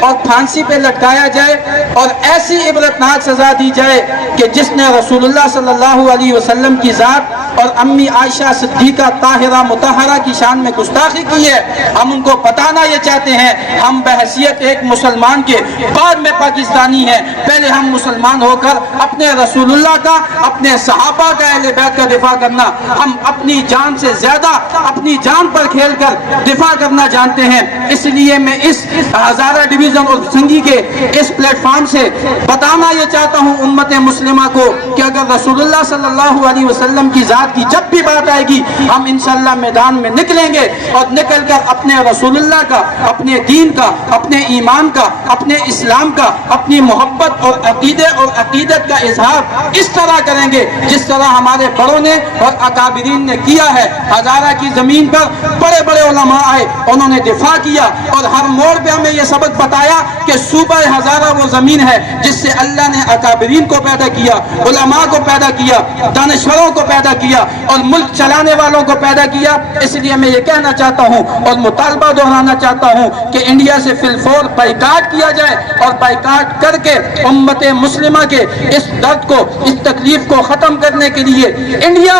اور پھانسی پہ لٹکایا جائے اور ایسی عبرتناک سزا دی جائے کہ جس نے رسول اللہ صلی اللہ علیہ وسلم کی ذات اور امی عائشہ صدیقہ طاہرہ مطہرہ کی شان میں گستاخی کی ہے، ہم ان کو بتانا یہ چاہتے ہیں ہم بحیثیت ایک مسلمان کے بعد میں پاکستانی ہیں، پہلے ہم مسلمان ہو کر اپنے رسول اللہ کا، اپنے صحابہ کا، اہل بیت کا دفاع کرنا، ہم اپنی جان سے زیادہ اپنی جان پر کھیل کر دفاع کرنا جانتے ہیں۔ اس لیے میں اس ہزارہ ڈویژن اور سنگی کے اس پلیٹ فارم سے بتانا یہ چاہتا ہوں امت مسلمہ کو کہ اگر رسول اللہ صلی اللہ علیہ وسلم کی ذات کی جب بھی بات آئے گی ہم انشاءاللہ میدان میں نکلیں گے اور نکل کر اپنے رسول اللہ کا، اپنے دین کا، اپنے ایمان کا، اپنے اسلام کا، اپنی محبت اور عقیدے اور عقیدت کا اظہار اس طرح کریں گے جس طرح ہمارے بڑوں نے اور اکابرین نے کیا ہے۔ ہزارہ کی زمین پر بڑے بڑے علماء آئے، انہوں نے دفاع کیا اور ہر موڑ پہ ہمیں یہ سبق بتایا کہ صوبہ ہزارہ وہ زمین ہے جس سے اللہ نے اکابرین کو پیدا کیا، علماء کو پیدا کیا، دانشوروں کو پیدا کیا اور ملک چلانے والوں کو پیدا کیا۔ اس لیے میں یہ کہنا چاہتا ہوں اور مطالبہ دہرانا چاہتا ہوں کہ انڈیا سے فی الفور بائیکاٹ کیا جائے اور بائیکاٹ کر کے امت مسلمہ کے اس درد کو، اس تکلیف کو ختم کرنے کے لیے انڈیا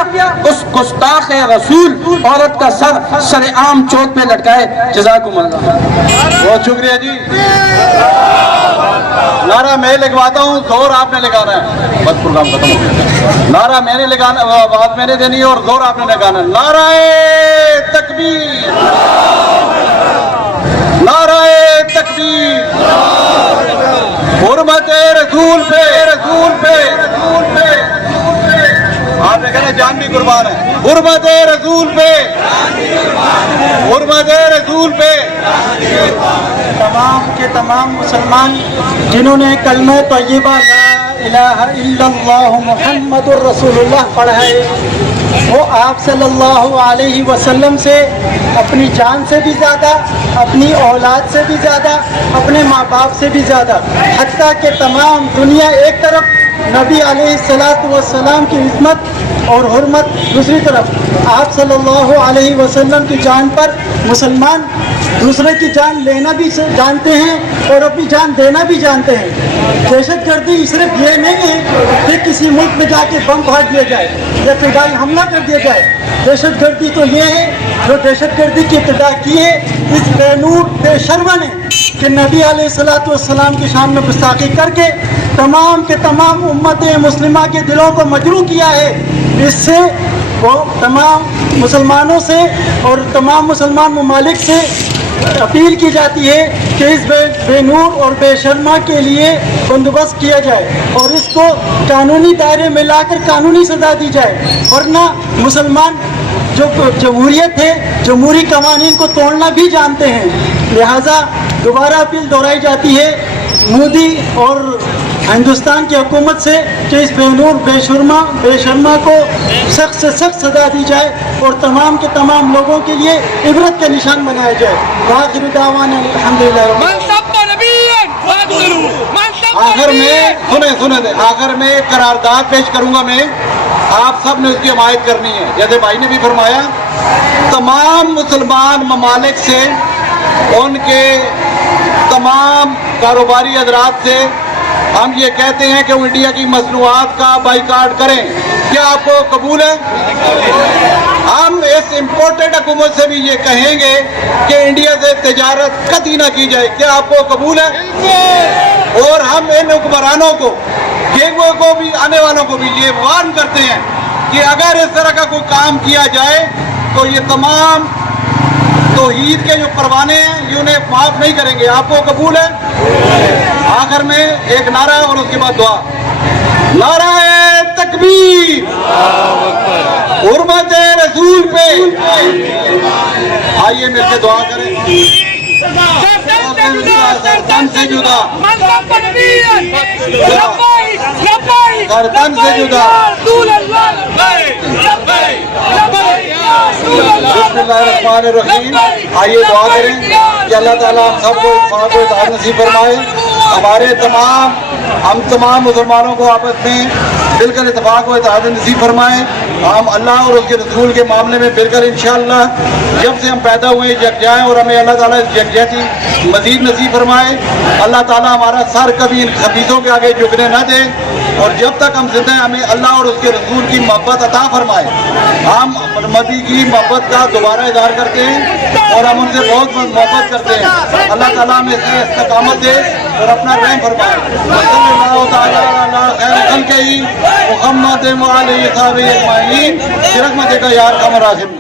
اس گستاخ رسول عورت کا سر عام چوک پہ لٹکائے۔ جزاکم اللہ۔ بہت شکریہ جی۔ نعرہ میں لگواتا ہوں، زور آپ نے لگانا ہے، بس پروگرام ختم ہو گیا۔ نعرہ میں نے لگانا، آواز میں نے دینی ہے اور زور آپ نے لگانا ہے۔ نعرہ تکبیر، نعرہ تکبیر، حرمت رسول پہ، رسول پہ، رسول پہ، آپ نے کہنا جان بھی قربان ہے۔ حرمت رسول پہ، حرمت رسول پہ۔ تمام کے تمام مسلمان جنہوں نے کلمہ طیبہ لا الہ الا اللہ محمد الرسول اللہ پڑھا ہے، وہ آپ صلی اللہ علیہ وسلم سے اپنی جان سے بھی زیادہ، اپنی اولاد سے بھی زیادہ، اپنے ماں باپ سے بھی زیادہ، حتیٰ کہ تمام دنیا ایک طرف نبی علیہ السلام کی عظمت اور حرمت دوسری طرف، آپ صلی اللہ علیہ وسلم کی جان پر مسلمان دوسرے کی جان لینا بھی جانتے ہیں اور اپنی جان دینا بھی جانتے ہیں۔ دہشت گردی صرف یہ نہیں ہے کہ کسی ملک میں جا کے بم پھاڑ دیا جائے یا فضائی حملہ کر دیا جائے، دہشت گردی تو یہ ہے جو دہشت گردی کی ابتدا کی ہے اس بے نور بے شرما نے کہ نبی علیہ السلام کی شان میں گستاخی کر کے تمام کے تمام امت مسلمہ کے دلوں کو مجروح کیا ہے۔ اس سے وہ تمام مسلمانوں سے اور تمام مسلمان ممالک سے اپیل کی جاتی ہے کہ اس بے نور اور بے شرما کے لیے بندوبست کیا جائے اور اس کو قانونی دائرے میں لا کر قانونی سزا دی جائے، ورنہ مسلمان جو جمہوریت ہے، جمہوری قوانین کو توڑنا بھی جانتے ہیں۔ لہٰذا دوبارہ اپیل دہرائی جاتی ہے مودی اور ہندوستان کی حکومت سے کہ اس بے نور بے شرما کو سخت سے سخت سزا دی جائے اور تمام کے تمام لوگوں کے لیے عبرت کا نشان بنایا جائے۔ وآخر دعوانا الحمدللہ رب آخر میں سنیں آخر میں ایک قرارداد پیش کروں گا میں، آپ سب نے اس کی حمایت کرنی ہے۔ جیسے بھائی نے بھی فرمایا تمام مسلمان ممالک سے، ان کے تمام کاروباری حضرات سے ہم یہ کہتے ہیں کہ وہ انڈیا کی مصنوعات کا بائیکاٹ کریں۔ کیا آپ کو قبول ہے؟ ہم اس امپورٹڈ حکومت سے بھی یہ کہیں گے کہ انڈیا سے تجارت قطعی نہ کی جائے۔ کیا آپ کو قبول ہے؟ اور ہم ان حکمرانوں کو، گینگوں کو بھی، آنے والوں کو بھی یہ وارن کرتے ہیں کہ اگر اس طرح کا کوئی کام کیا جائے تو یہ تمام توحید کے جو پروانے ہیں یہ انہیں معاف نہیں کریں گے۔ آپ کو قبول ہے؟ آخر میں ایک نعرہ اور اس کے بعد دعا۔ نعرہ تکبیر، حرمت رسول پہ۔ آئیے مل کے دعا کریں۔ گردن سے جدا، گردن سے جدا۔ بسم اللہ الرحمن الرحیم۔ آئیے دعا کریں کہ اللہ تعالیٰ ہم سب کو اتفاق و اتحاد نصیب فرمائے، ہم تمام مسلمانوں کو آپس میں مل کر اتفاق و اتحاد نصیب فرمائے۔ ہم اللہ اور اس کے رسول کے معاملے میں پھر کر انشاءاللہ جب سے ہم پیدا ہوئے یکجائیں اور ہمیں اللہ تعالیٰ یکجہتی مزید نصیب فرمائے. اللہ تعالیٰ ہمارا سر کبھی ان خبیثوں کے آگے جھکنے نہ دے اور جب تک ہم زندہ ہیں ہمیں اللہ اور اس کے رسول کی محبت عطا فرمائے. ہم نبی کی محبت کا دوبارہ اظہار کرتے ہیں اور ہم ان سے بہت محبت کرتے ہیں. اللہ تعالیٰ ہمیں اس کی استقامت دے اور اپنا رحم فرمائے. صلی اللہ تعالیٰ علی خیر خلقہ محمد وعلیہ وصحبہ اجمعین برحمتک یا ارحم الراحمین.